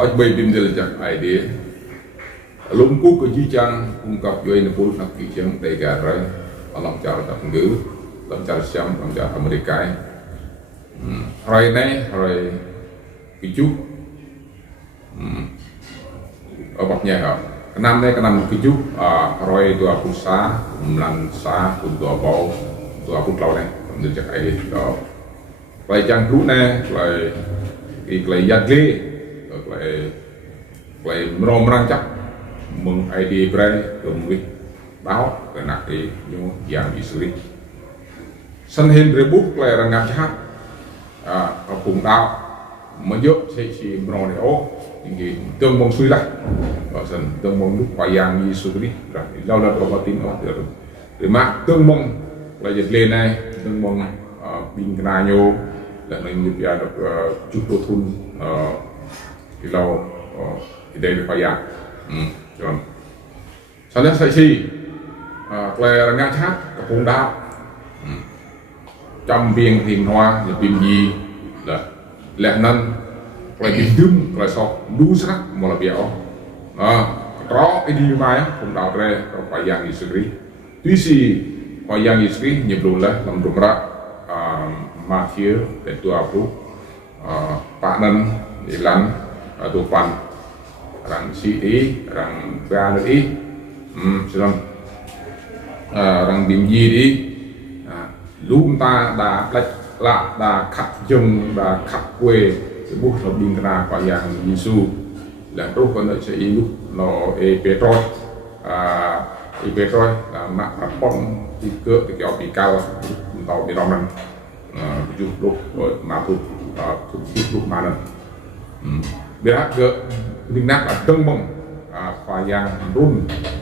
hỏi bây bim giờ chắc ai đi lúng cú cái gì chăng cung cấp cho anh phụ nạp kỹ chăng đầy cả rồi làm cho tập ngữ làm cho xem làm cho America rồi này rồi cái chút ở bậc nhà họ cái năm này cái năm cái chút rồi tua phụ sa lần sa tua bầu tua phụ lâu này được chắc ai đi đó lại chăng rút này lại giặt ghê lại rom răng chắc mừng ai đi về đồng vị báo cái nạc đi nhưng dạng bị xử lý sân hình về bút lại là ngạc chắc ở cùng đào mà dốt sẽ chỉ rom này ô thì tương mong suy lại ở sân tương mong lúc phải dạng bị xử lý rồi lâu lâu có tin ở được để mà tương mong lại giật lên này tương mong bình cái nhau là mình được gia được chút đô thun thì lâu thì đây là phải dạng rồi sau đó sai chi là ngã chát các vùng đảo trong viên thiền hoa là viên gì là lẽ nên là viên đâm là sọc đu sắc mà là béo đó cái đi mai vùng đảo đây có phải dạng gì xử lý tuy gì phải dạng gì xử lý nhiều luôn là làm đúng ra Matthew dan tua aku Pak Nen Ilan tu pan rang si rang ban sedang rang bimji đi lum ta đã lách lạ đã khắc dừng đã khắc quê bút hợp bình ra quả dạng Giêsu là tốt hơn nữa sẽ lúc nó Petroi là mạng phong thì cỡ thì kéo bị cao tàu bị đong nằm chụp lúc rồi mà chụp lúc mà nè biết hát gỡ mình nát là tân mong khoa giang run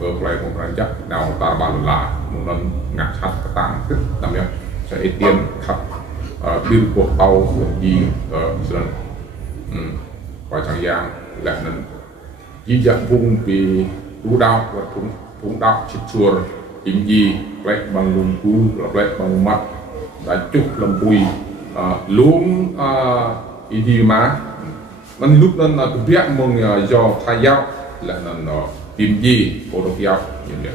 ở lại một lần chắc nào ta bàn là một lần ngạc sắt cái tàng tức làm việc sẽ tiền khắp biên cuộc tàu gì ở sân khoa chẳng giang lại nên di dẫn vùng vì đu đau và thúng đau chít chua im gì lại bằng lùng cú lại bằng mặt đã chụp làm bùi luôn đi mà nên lúcนั้นtôi biết mong do thay giáo là nó tìm gì của độc giáo như vậy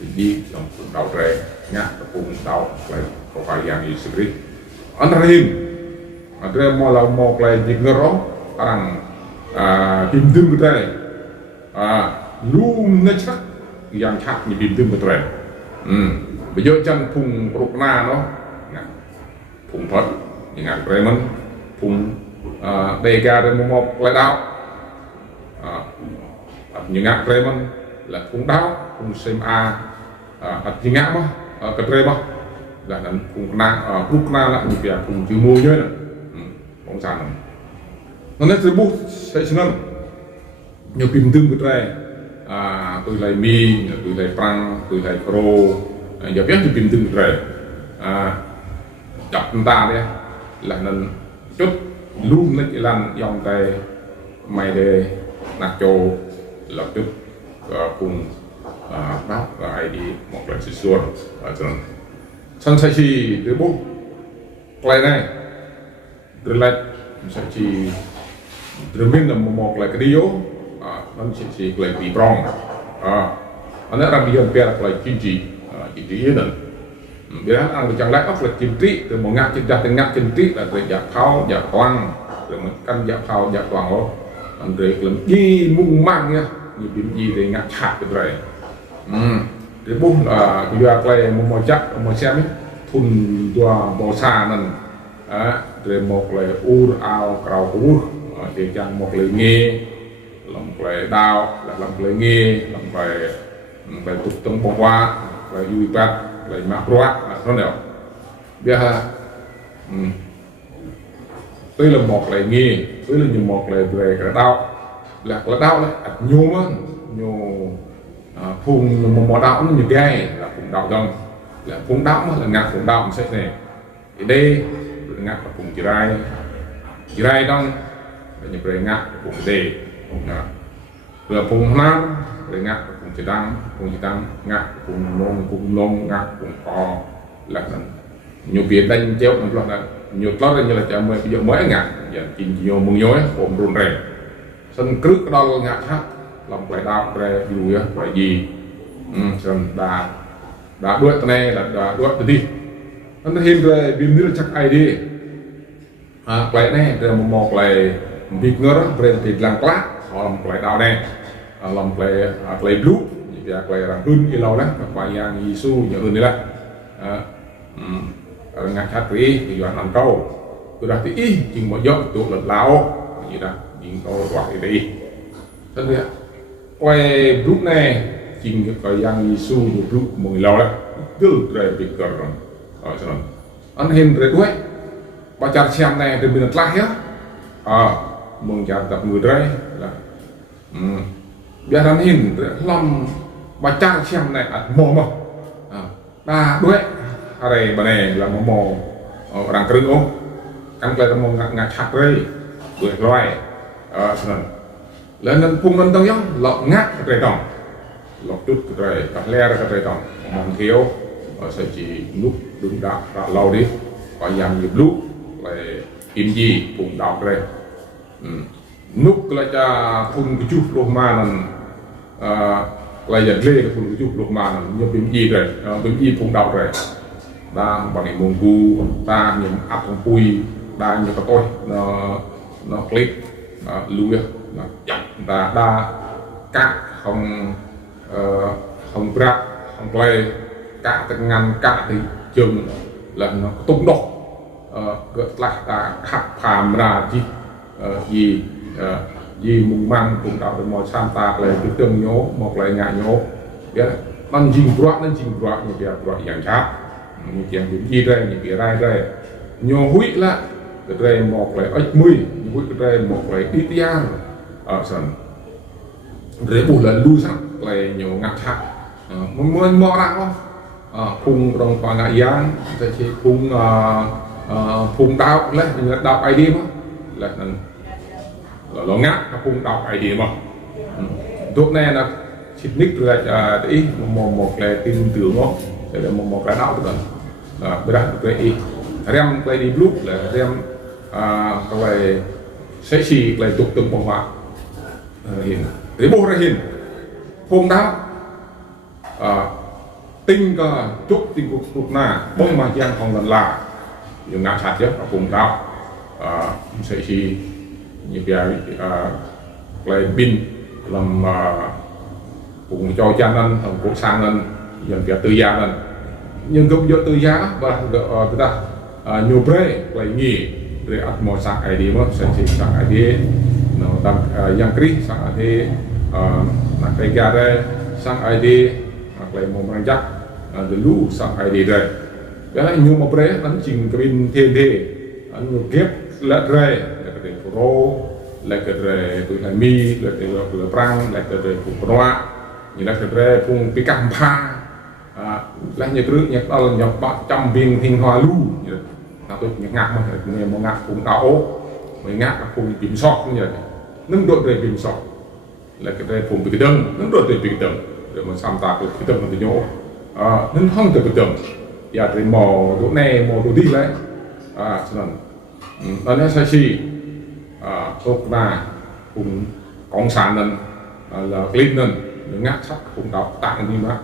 tìm gì trong vùng đảo rè nhá vùng đảo lại có phải dạng gì xử lý anh ra mà là một là những người đó rằng tìm thương cái này luôn nó chắc dạng chắc như tìm thương cái này bây giờ chân phùng rục na nó phùng phật những ngàn trái mình phùng đề ca đến một lại đạo những ngàn trái mình là phùng đạo phùng xem những ngàn mà cái trái mà là nên phùng na rục na là những việc phùng chữ mua nhớ nè không sao nó nên sẽ bút sẽ xin nhiều tìm tương cái trái tôi lại mi tôi lại prang tôi lại pro giờ biết thì tìm từng rồi chọc ta đấy là nên chút luôn lấy cái lần dòng tay mày để nạt châu lập chút cùng bác và ai đi một lần xịt xuân ở trong sân sai chi từ bút cái này từ lại sai chi từ mình là một lại cái điều nó chỉ lại bị bong anh ấy làm điều kia là lại kiên trì itu ya dan biar ang chẳng lẽ ốc là chim trí từ một ngắt chim ra từ ngắt chim trí là từ giặc tháo giặc toang rồi mình căn giặc tháo giặc toang đó anh rồi làm gì mung mang nha như điểm gì thì ngắt chặt cái rồi để bung là bây giờ cái một chắc một xem ấy thun tua bò xa nên rồi một là ao cầu thì chẳng một là nghe làm cái đào là làm cái nghe làm cái tục tông bò qua lại vui bát lại mặc roát nó đều bây giờ tôi là một lại nghe tôi là nhiều một lại về cái đau là đau đấy nhôm á nhôm phùng một đạo nó như gai là phùng đạo đông là phùng đạo mà là ngạc phùng đạo sẽ này thì đây ngạc là phùng chỉ rai đông là như vậy ngạc phùng đề rồi phùng nam rồi ngạc chỉ đang ngạc cùng nông ngạc cùng cò là nhiều việc đánh chéo nó là nhiều lót như là chả mới bây giờ mới ngạc giờ chỉ nhiều mùng nhói ôm run rè sân cước đo ngã chắc lòng lại đau về dù phải gì sân đã đuổi tên này là đuổi từ đi nó hiện về biên nước chắc ai đi lại này rồi một lại bị ngơ đó về thì làm class họ làm lại đau này làm lại blue và lại làm hơn cái lâu đó các bạn yang Giêsu nhiều hơn nữa là ngã chắc thì doan ăn câu tôi đã thì chừng một giọt tụ lật lão gì đó những câu đoạt thì đi tất nhiên quay lúc này chừng cái yang Giêsu một lúc một lâu đó cứ rồi bị cờ rồi cho nên anh hiện rồi đuổi bà chặt xem này từ bên lại hết mong chặt tập người đây là bây giờ anh hiện lòng bà chặt xem này mò mà ba đuổi ở đây bà này là mò đang cứng không cắn lại mò ngã chặt đây đuổi loài cho nên lên nên phun lên tông nhá lọc ngắt cái đồng lọc chút cái cắt le ra cái đồng mong thiếu sẽ chỉ lúc đứng đã lâu đi có dàn nghiệp lúc lại im gì cũng đọc đây lúc lại cho phun cái chút lô ma là lại dần lê cái phun cái chút lô ma là nhiều im gì rồi im gì cũng đọc rồi ta bằng cái mông cu ta những áp trong pui ta nhiều cái tôi nó click lưu nó chặt ta đa cắt không rap không play cả từng ngăn cả thì chừng là nó tung đổ gợi lại ta khắc phàm ra gì mùng mang cũng tạo được mọi sam ta lại cái tương nhố một lại ngại nhố nó chỉnh bọt như việc bọt dạng chát như chuyện gì đây như việc đây đây nhố húi là cái đây một lại ếch mươi húi cái đây một lại đi tiang ở sân để bù lần lưu sang lại nhố ngặt chát muốn mò ra không phung trong toàn ngại giang sẽ chỉ phung đau lấy đọc ID mà là nó ngắt phung đọc ID mà thuốc này là chích nick rồi ý một là tin tưởng không sẽ là một là đau được bây giờ cái ý đem cái đi blue là đem cái này sẽ chỉ lại tục từng vòng vào hiện để bố ra hiện phung đau tinh cơ chúc tinh cuộc na bông mà giang không lần là dùng ngã sạch chứ ở vùng đảo sẽ chỉ như vậy lại pin làm vùng cho cha nên thằng cuộc sang nên dần việc từ gia nên nhưng cũng do từ gia và người ta nhiều bre lại nghỉ để ăn món sang ai đi mà sẽ chỉ sang ai đi nó đang yang kri sang ai đi là cái gà đây sang ai đi hoặc là một răng chắc lũ sang ai đi đây cái này nhiều một bre đánh chỉnh cái bên thiên đề anh nhiều ghép lật đây là cái pro là cái tụi hành mi là cái prang là cái phụ noa như là cái phung cái cam pha là như cái nhạc đó là nhạc bát trăm viên hình hoa lu là tôi nhạc ngạc mà người một ngạc phung đảo người ngạc là phung bìm sọt như vậy nâng đội về bìm sọt là cái phung bị đâm nâng đội về bị đâm rồi mình xăm tạc được cái đâm mình nhổ nâng không được cái đâm giờ thì mò chỗ này mò chỗ đi đấy cho nên nó sẽ chỉ tốt là cùng cộng sản nên là clean nên ngắt sắc cùng đọc tặng đi mà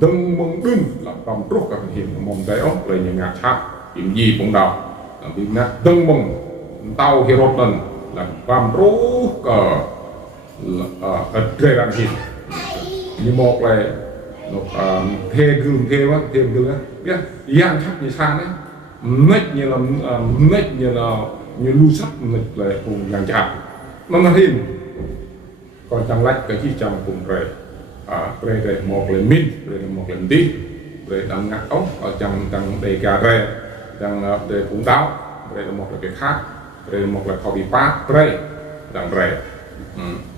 đừng mong đừng làm tầm rút các hiện mong cái ốc là những ngắt sắc chuyện gì cũng đọc vì ngắt đừng mong tàu khi rốt lần là làm rút ở trên đàn hiện như một là thê gương biết giang chắc như sang đấy nách như là như lưu sắc nách là cùng giang chặt nó hình còn chẳng lách cái chi chồng cùng rồi rồi một là min rồi một là tí rồi đang ngắt ốc ở trong đầy cà rê đang để cũng đáo rồi một là cái khác rồi một là copy paste rồi đang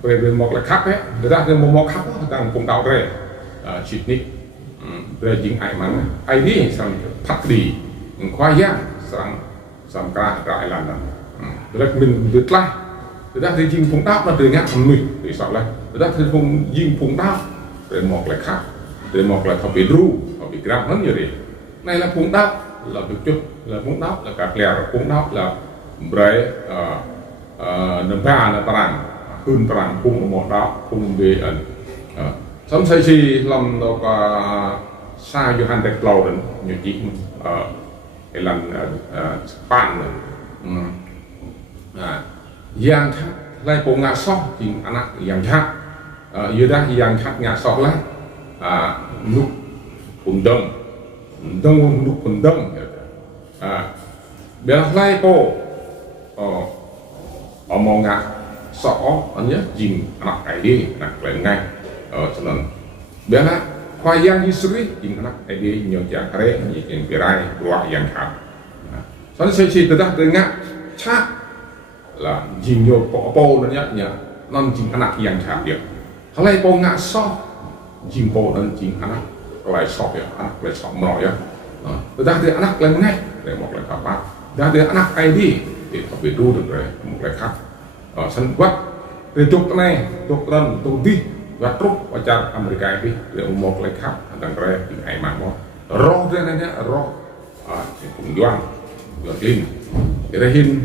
rồi một là khác đấy người ta thì một khác đang cùng đáo rồi chít nick rồi chính ai mà ai đi sang phát đi khoai giang sang cả lại là rồi mình được lại người ta thì dinh phụng đáp là từ ngã thằng mình để sao lại người ta thì không dinh phụng đáp rồi một lại khác rồi một lại không bị ru không bị gram hết như vậy này là phụng đáp là được chút là phụng đáp là cả lẻ phụng đáp là bray nấm ba là tarang hơn tàng cung một đó cung về ẩn sắm xây chi làm đâu có xa vô hành đẹp lâu đến nhiều chị cái lần bạn yang khác lại bộ ngã sót thì anh yang khác giờ đã yang khác ngã sót lại lúc cùng đông lúc cùng đông biar lại bộ omong ngã sót anh nhớ dìm anak cái đi anak lain ngay cho nên biar là khoai yang Yusri dìm anak cái đi nhiều chàng kare như cái berai dua yang khác cho nên xây từ đó từ ngã chắc là dìm nhiều bộ nó nhá non dìm anak yang khác được lại bộ ngã sót dìm bộ nó dìm anak lại sót ya anak lại sót mỏi ya từ đó từ anak lain ngay để một lại các bạn đã từ anak cái đi thì có bị đu được rồi một lại khác ở sân quát từ tục này tục lần tục đi và trúc và chặt America đi để một lại khác đằng ra thì ai mà có ro ra này ro cùng doan rồi linh để hin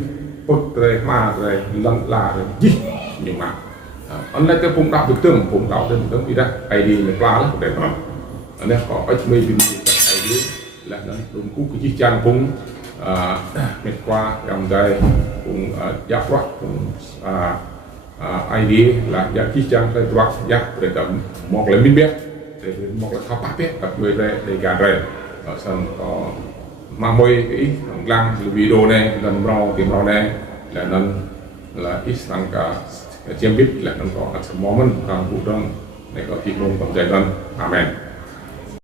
bút rồi mà rồi lần là rồi gì nhưng mà anh lấy cái phun đạo được phun đạo được tương đi ra ai đi là pla lắm để mà anh ấy có ít mấy bình ai đi là nó đúng cú cái chiếc chăn phun mệt qua làm đây cũng giáp rót cũng ID là giáp chiếc chăn đây rót giáp để tầm một là mình biết để một là tháo bát biết gặp người về để gà rề ở sân có mà môi cái lăng video này lần rau tìm rau này là nên là ít năng cả chiêm biết là nó có một moment vụ đông này có thịt nông còn dài hơn amen.